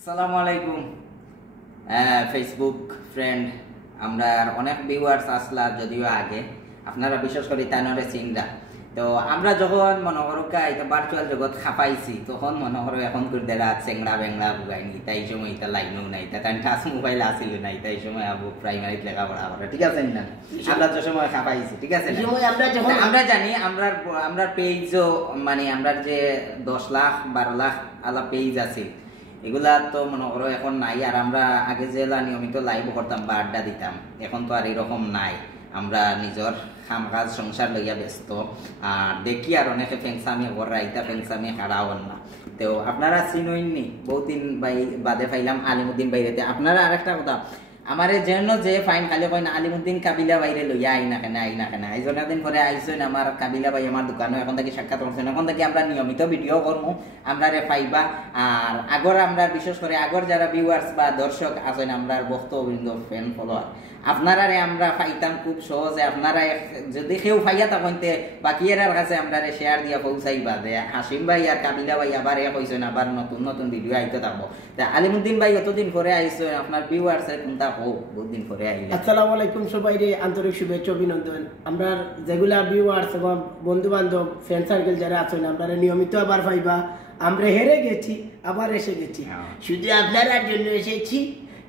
আসসালামু আলাইকুম Facebook friend. আমরা অনেক ভিউয়ার্স আসলা যদিও আগে আপনারা বিশেষ করে তানরে চিন্তা তো আমরা যখন মনে করো এটা ভার্চুয়াল জগৎ খাপাইছি তখন মনে করো এখন করে দেরা চেংড়া বেংড়া বুগাইনি তাই সময় এটা লাইনও নাই কারণ টাচ মোবাইল আসিল নাই তাই সময় আবু প্রাইমারিতে লেখাপড়া করে ঠিক আছে না আমরা যে সময় খাপাইছি ঠিক আছে আমরা জানি আমরা পেজও মানে আমরা যে 10 লাখ 12 লাখ আলা পেজ আছে এগুলা তো মনে করো এখন নাই। আর আমরা আগে যেলা নিয়মিত লাইভ করতাম বা আড্ডা দিতাম এখন তো আর এরকম নাই। আমরা নিজের কাম কাজ সংসার লইয়া ব্যস্ত আর দেখি আর অনেকে ফেংসামি করা ইটা ফেংসামি হারাও না। তো আপনারা চিনইননি বহুদিন বাদে পাইলাম আলিমুদ্দিন বাইরেতে। আপনারা আরেকটা কথা আমার যেন যে ফাইন খালি কয় না আলিমুদ্দিন কাবিলা বাইরে লইয়া আইনা কেনা এই দিন পরে আইসেন আমার কাবিলা ভাই আমার দোকানে এখন থেকে সাক্ষাৎ করছেন। এখন থেকে আমরা নিয়মিত ভিডিও করবো আমরা পাইবা। আর আগর আমরা বিশেষ করে আগর যারা ভিউয়ার্স বা দর্শক আছেন আমরা বক্তবৃন্দ ফ্যান ফলোয়ার আপনারা আমরা পাইতাম খুব সহজে। আপনারা যদি কেউ পাইয়া তখনতে বাকিয়ের কাছে আমরা শেয়ার দিয়া পৌঁছাইবা যে হাসিম ভাই আর কাবিলা ভাই আবার কইছেন আবার নতুন নতুন ভিডিও আইতে থাকবো। আলিমুদ্দিন ভাই এতদিন পরে আইসেন আপনার ভিউয়ার্স কোনটা হোক বহুদিন পরে আইলেন। আসসালামু আলাইকুম সবাইরে আন্তরিক শুভেচ্ছা অভিনন্দন। আমরা যেগুলা ভিউয়ার্স এবং বন্ধু বান্ধব ফ্রেন্ড সার্কেল যারা আছেন আমরা নিয়মিত আবার পাইবা। আমরা হেরে গেছি আবার এসে গেছি শুধু আপনার জন্য এসেছি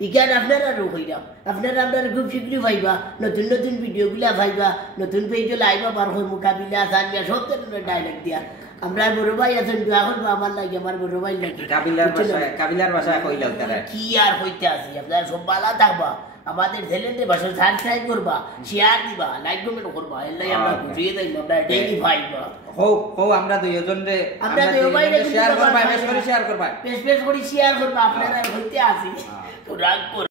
ইকান আপনারা রোহিলাম আপনারা আপনারা খুব শীঘ্রই পাইবা নতুন নতুন ভিডিওগুলা পাইবা নতুন পেজে লাইবা বার হয় মোকাবিলা সানিয়া সব ধরনের ডায়লগ দিয়া আমরা বড় ভাই আছেন এখন আমার লাগে আমার বড় ভাই লাগে কাবিলার ভাষায় কইলাম তারা কি আর হইতে আছি আপনারা সব ভালো থাকবা আমাদের চ্যানেলে ভাষা সাবস্ক্রাইব করবা শেয়ার দিবা লাইক কমেন্ট করবা এলাই আমরা বুঝিয়ে দেই আমরা ডেইলি পাইবা হো আমরা দুইজন রে আমরা দুইজন শেয়ার করবা বেশ করে শেয়ার করবা বেশ করে শেয়ার করবা আপনারা হইতে আছি তো রাগ